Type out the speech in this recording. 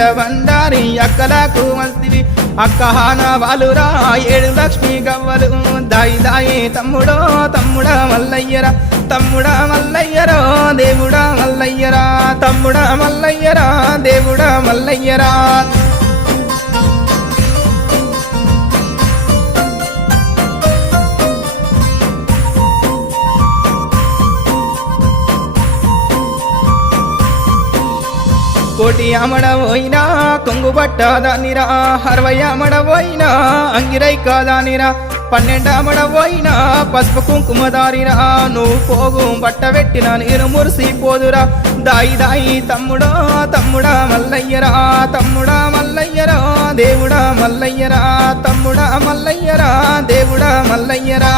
ఏల బండారి అక్కలకు మస్తివి అక్కహాన వాలురా 7 లక్ష్మి గవ్వలు దాయి దాయి తమ్ముడో తమ్ముడా మల్లయ్యరా తమ్ముడా మల్లయ్యరా దేవుడా మల్లయ్యరా తమ్ముడా మల్లయ్యరా దేవుడా మల్లయ్యరా కోటి అమడవోయినా కొంగు పట్టదానిరా 60 అమడవోయినా అంగిరై కాదానిరా 12 అమడవోయినా పసుపు కుంకుమదారిరా నువ్వు పోగు బట్టబెట్టిన నేను మురిసిపోదురా దాయి దాయి తమ్ముడో తమ్ముడా మల్లయ్యరా తమ్ముడా మల్లయ్యరా దేవుడా మల్లయ్యరా తమ్ముడా మల్లయ్యరా దేవుడా మల్లయ్యరా